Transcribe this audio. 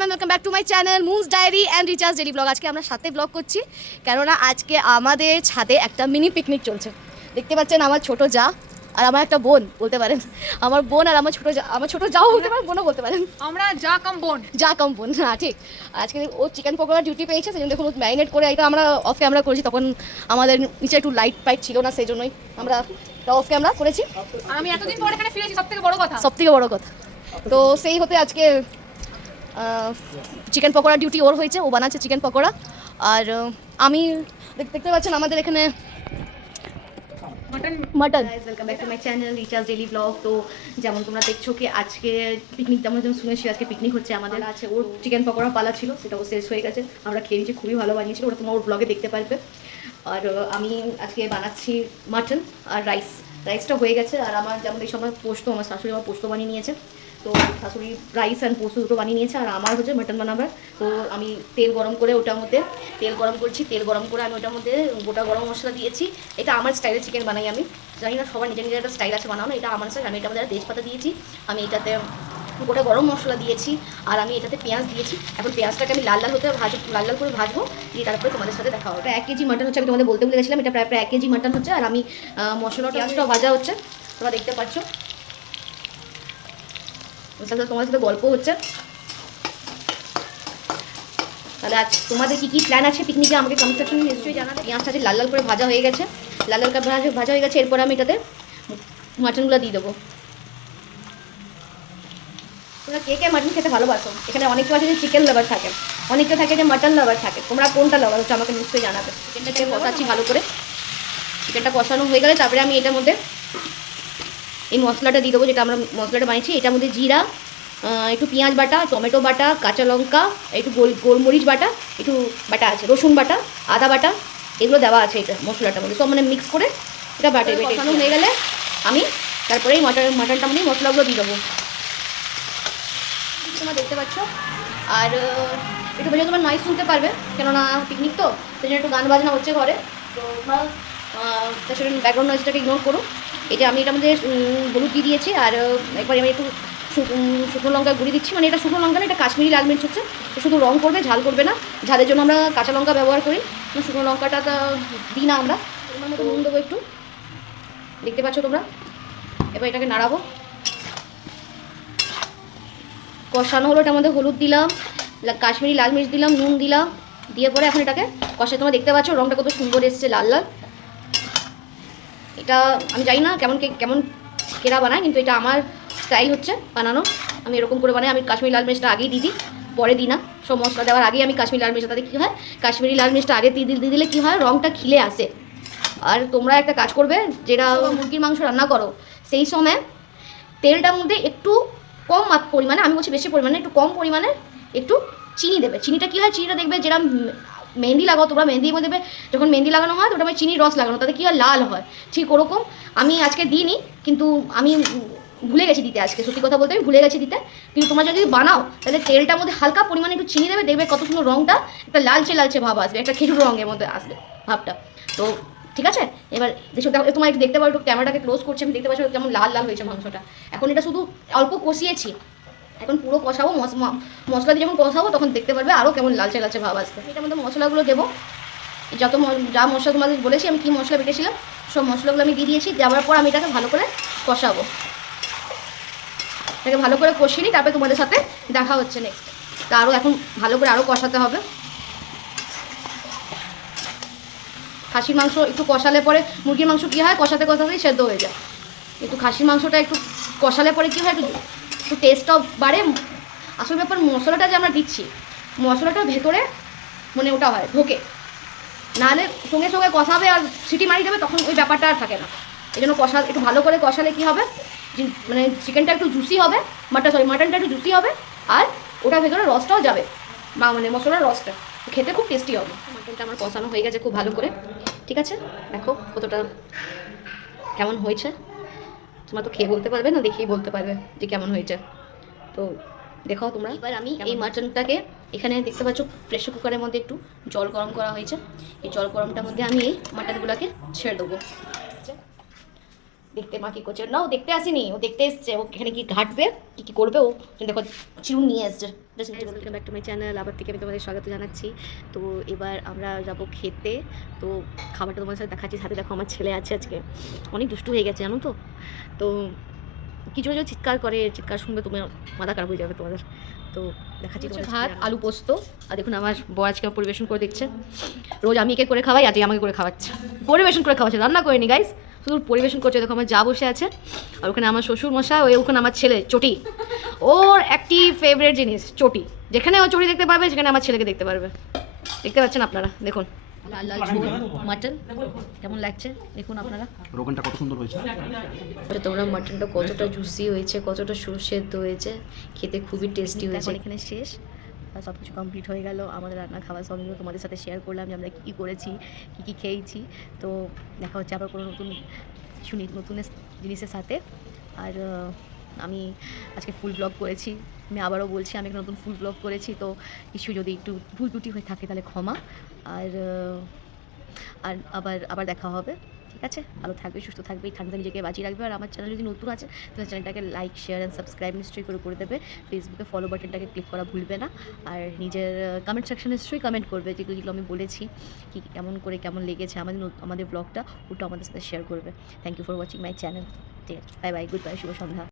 Welcome back to my channel Moon's diary and recharge daily blog. আজকে আমরা সাথে blog করছি, কেননা আজকে আমাদের ছাদে একটা মিনি পিকনিক চলছে। দেখতে পাচ্ছেন আমার ছোট যা আর আমার একটা বোন বলতে পারেন, আমার বোন আর আমার ছোট যাও বলতে পারেন, বোনও বলতে পারেন, আমরা যা কম বোন না ঠিক। আজকে ও চিকেন পকোড়া ডিউটি পেয়েছে, সেই জন্য দেখুন ম্যারিনেট করে এটা আমরা অফ ক্যামেরা করেছি। তখন আমাদের নিচে একটু লাইট ফাইট ছিল না, সেই জন্যই আমরা অফ ক্যামেরা করেছি। আমি এতদিন পর এখানে ফিরেছি, সবথেকে বড় কথা। তো সেই হতে আজকে চিকেন পকোড়া ডিউটি ওর হয়েছে, ও বানাচ্ছে চিকেন পকোড়া। আর আমি দেখতে পাচ্ছেন আমাদের এখানে mutton. Welcome back to my channel recharge daily blog. তো যেমন তোমরা দেখছো কি আজকে পিকনিক, আমরা যেমন শুনেছি আজকে পিকনিক হচ্ছে আমাদের। আছে ওর চিকেন পকোড়া পালা ছিল, সেটাও শেষ হয়ে গেছে, আমরা খেয়ে নিয়েছি, খুবই ভালো বানিয়েছিল, ওটা তোমরা ওর ব্লগে দেখতে পারবে। আর আমি আজকে বানাচ্ছি মাটন আর রাইসটা হয়ে গেছে। আর আমার যেমন এই সময় পোস্ত, আমার শাশুড়ি আমার পোস্ত বানিয়ে নিয়েছে, তো শাশুড়ি রাইস অ্যান্ড পোস্ত দুটো বানিয়ে নিয়েছে। আর আমার হচ্ছে মাটন বানাবার। তো আমি তেল গরম করে ওটার মধ্যে তেল গরম করে আমি ওটার মধ্যে গোটা গরম মশলা দিয়েছি। এটা আমার স্টাইলে চিকেন বানাই, আমি জানি না সবার নিজের একটা স্টাইল আছে বানানো, এটা আমার স্টাইল। আমি এটার মধ্যে তেজপাতা দিয়েছি, আমি এটাতে গোটা গরম মশলা দিয়েছি, আর আমি এটাতে পেঁয়াজ দিয়েছি। এখন পেঁয়াজটাকে আমি লাল লাল করে ভাজবো, দিয়ে তারপরে তোমাদের সাথে দেখা হবে। 1 কেজি মাটন হচ্ছে, আমি তোমাদের বলতে ভুলে গেছিলাম, এটা প্রায় 1 কেজি মাটন হচ্ছে। আর আমি মশলা পেঁয়াজটাও ভাজা হচ্ছে, তোমরা দেখতে পাচ্ছ, তোমাদের সাথে গল্প হচ্ছে। তাহলে আজ তোমাদের কী প্ল্যান আছে পিকনিকে আমাকে কমেন্ট সেকশনে নিশ্চয়ই জানাবে। পেঁয়াজটা লাল করে ভাজা হয়ে গেছে, লাল করে ভাজা হয়ে গেছে। এরপরে আমি এটাতে মাটনগুলো দিয়ে দেবো। তোমরা কে মাটন খেতে ভালোবাসো? এখানে অনেকে আছে যে চিকেন লাভার থাকে, অনেকে থাকে যে মাটন লাভার থাকে, তোমরা কোনটা লাভার হচ্ছে আমাকে নিশ্চয়ই জানাবে। চিকেনটাকে কষাচ্ছি ভালো করে, চিকেনটা কষানো হয়ে গেলে তারপরে আমি এটার মধ্যে এই মশলাটা দিয়ে দেবো, যেটা আমরা মশলাটা বানিয়েছি। এটার মধ্যে জিরা, একটু পেঁয়াজ বাটা, টমেটো বাটা, কাঁচা লঙ্কা, একটু গোলমরিচ বাটা, একটু বাটা আছে, রসুন বাটা, আদা বাটা, এগুলো দেওয়া আছে এটা মশলাটার মধ্যে, সব মানে মিক্স করে এটা বাটে কষানো হয়ে গেলে আমি তারপরে এই মাটনটার মধ্যে মশলাগুলো দিয়ে দেবো, তোমরা দেখতে পাচ্ছ। আর একটু বেশি তোমার নয়েজ শুনতে পারবে, কেননা পিকনিক তো, সেই জন্য একটু গান বাজনা হচ্ছে ঘরে। তো তোমরা তার সাথে ব্যাকগ্রাউন্ড নয়েজটাকে ইগনোর করো। এটা আমি এটার মধ্যে হলুদ দিয়ে দিয়েছি, আর একবার আমি একটু শুকনো লঙ্কা গুঁড়ি দিচ্ছি। মানে এটা শুকনো লঙ্কা না, এটা কাশ্মীরি লাল মির্চ হচ্ছে, শুধু রং করবে, ঝাল করবে না। ঝালের জন্য আমরা কাঁচা লঙ্কা ব্যবহার করি, শুকনো লঙ্কাটা দিই না আমরা। তোমার মতো নুন দেবো একটু, দেখতে পাচ্ছ তোমরা। এবার এটাকে নাড়াবো, কষানো হলো। এটার মধ্যে হলুদ দিলাম, কাশ্মীরি লাল মির্চ দিলাম, নুন দিলাম, দিয়ে পরে এখন এটাকে কষায়। তোমরা দেখতে পাচ্ছ রংটা কত সুন্দর এসছে, লাল লাল। এটা আমি জানি না কেমন কেরা বানায়, কিন্তু এটা আমার স্টাইল হচ্ছে বানানো, আমি এরকম করে বানাই। আমি কাশ্মীরি লাল মির্চটা আগেই দিই, পরে দিই না। সব মশলা দেওয়ার আগেই আমি কাশ্মীরি লাল মির্চটা, তাতে কী হয়, কাশ্মীরি লাল মির্চটা আগে দিয়ে দিলে কী হয়, রংটা খিলে আসে। আর তোমরা একটা কাজ করবে, যেটা মুরগির মাংস রান্না করো, সেই সময় তেলটার মধ্যে একটু কম পরিমাণে, আমি বলছি বেশি পরিমাণে, একটু কম পরিমাণে একটু চিনি দেবে। চিনিটা কী হয়, চিনিটা দেখবে যেরকম মেহেন্দি লাগাও তোমরা, মেহেন্দির মধ্যে দেবে, যখন মেহেন্দি লাগানো হয় তো ওটা আমি চিনির রস লাগানো, তাতে কী হয়, লাল হয়। ঠিক ওরকম আমি আজকে দিইনি, কিন্তু আমি ভুলে গেছি দিতে আজকে, সত্যি কথা বলতে আমি ভুলে গেছি দিতে। কিন্তু তোমরা যদি বানাও তাহলে তেলটার মধ্যে হালকা পরিমাণে একটু চিনি দেবে, দেখবে কত সুন্দর রঙটা একটা লালচে ভাব আসবে, একটা খেজুর রঙের মধ্যে আসবে ভাবটা। তো ঠিক আছে, এবার তোমার একটু দেখতে পারো, একটু ক্যামেরাটাকে ক্লোজ করছি, আমি দেখতে পাচ্ছি কেমন লাল লাল হয়েছে মাংসটা। এখন এটা শুধু অল্প কষিয়েছি, এখন পুরো কষাবো, মশলা দিয়ে যখন কষাবো তখন দেখতে পারবে আরও কেমন লালচে ভাব আসবে। এটার মধ্যে মশলাগুলো দেবো, যা মশলা তোমাদের বলেছি, আমি কী মশলা বেটেছিলাম সব মশলাগুলো আমি দিয়ে দিয়েছি। দেওয়ার পর আমি এটাকে ভালো করে কষাবো, এটাকে ভালো করে কষিয়ে নিই, তারপরে তোমাদের সাথে দেখা হচ্ছে নেক্সট। তা আরও এখন ভালো করে আরও কষাতে হবে। খাসির মাংস একটু কষালে পরে, মুরগির মাংস কী হয়, কষাতেই সেদ্ধ হয়ে যায়, কিন্তু খাসির মাংসটা একটু কষালে পরে কী হয়, একটু টেস্টটাও বাড়ে। আসল ব্যাপার মশলাটা যে আমরা দিচ্ছি, মশলাটার ভেতরে মানে ওটা হয় ঢোকে, নাহলে সঙ্গে কষাবে আর সিটি মারি দেবে, তখন ওই ব্যাপারটা আর থাকে না। এই জন্য একটু ভালো করে কষালে কী হবে, মানে চিকেনটা একটু জুসি হবে, মাটনটা একটু জুসি হবে, আর ওটার ভেতরে রসটাও যাবে, বা মানে মশলার রসটা খেতে খুব টেস্টি হবে। মাটনটা আমার কষানো হয়ে গেছে খুব ভালো করে, ঠিক আছে। দেখো কতটা কেমন হয়েছে, তোমরা তো খেয়ে বলতে পারবে না, দেখেই বলতে পারবে যে কেমন হয়েছে। তো দেখো তোমরা। এবার আমি এই মাটনটাকে এখানে দেখতে পাচ্ছ প্রেশার কুকারের মধ্যে একটু জল গরম করা হয়েছে, এই জল গরমটার মধ্যে আমি এই মাটনগুলোকে ছেড়ে দেবো। দেখতে মা কী করছে, না ও দেখতে আসেনি, ও দেখতে এসছে, ও এখানে কি ঘাটবে, কী করবে, ও দেখো চিরুন নিয়ে এসছে, welcome back to my channel. আবার থেকে আমি তোমাদের স্বাগত জানাচ্ছি। তো এবার আমরা যাব খেতে। তো খাবারটা তোমাদের সাথে দেখাচ্ছি। সাথে দেখো আমার ছেলে আছে, আজকে অনেক দুষ্টু হয়ে গেছে জানো তো। তো কিছু কিছু চিৎকার করে, চিৎকার শুনবে তুমি মাথা খারাপ হয়ে যাবে তোমাদের। তো দেখাচ্ছি তোমাদের ভাত আলু পোস্ত। আর দেখুন আমার বর আজকে আমার পরিবেশন করে দিচ্ছে। রোজ আমি একে করে খাওয়াই, আজকে আমাকে করে খাওয়াচ্ছে, পরিবেশন করে খাওয়াচ্ছে, রান্না করিনি গাইস, শুধু পরিবেশন করছে। দেখো আমার যা বসে আছে, আর ওখানে আমার শ্বশুর মশাই, ওখানে আমার ছেলে চটি। ওর একটি ফেভারিট জিনিস চটি, যেখানে ও চটি দেখতে পারবে সেখানে আমার ছেলেকে দেখতে পারবে। দেখতে পাচ্ছেন আপনারা, দেখুন লাল লাল ঝোল মাটন কেমন লাগছে দেখুন আপনারা। রোগনটা কত সুন্দর হয়েছে। তোমরা মাটনটা কতটা জুসি হয়েছে, কতটা সুস্বাদ হয়েছে, খেতে খুবই টেস্টি হয়েছে। এখানে শেষ, সব কিছু কমপ্লিট হয়ে গেল। আমাদের রান্না খাওয়া সব তোমাদের সাথে শেয়ার করলাম যে আমরা কী করেছি, কী কী খেয়েছি। তো দেখা হচ্ছে আবার কোনো নতুন নতুন জিনিসের সাথে। আর আমি আজকে ফুল ব্লগ করেছি, আমি আবারও বলছি আমি একটা নতুন ফুল ব্লগ করেছি। তো কিছু যদি একটু ভুল ত্রুটি হয়ে থাকে তাহলে ক্ষমা। আর আর আবার আবার দেখা হবে, ঠিক আছে? ভালো থাকবে, সুস্থ থাকবে, ঠান্ডা নিজেকে বাঁচিয়ে রাখবে। আর আমার চ্যানেল যদি নতুন আছে তাহলে চ্যানেলটাকে লাইক, শেয়ার অ্যান্ড সাবস্ক্রাইব নিশ্চয়ই করে দেবে। ফেসবুকে ফলো বাটনটাকে ক্লিক করা ভুলবে না। আর নিজের কমেন্ট সেকশনে নিশ্চয়ই কমেন্ট করবে, যেগুলো আমি বলেছি, কি কেমন লেগেছে আমাদের ব্লগটা, ওটা আমাদের সাথে শেয়ার করবে। Thank you for watching my channel. ঠিক আছে, বাই বাই, গুড বাই, শুভ সন্ধ্যা।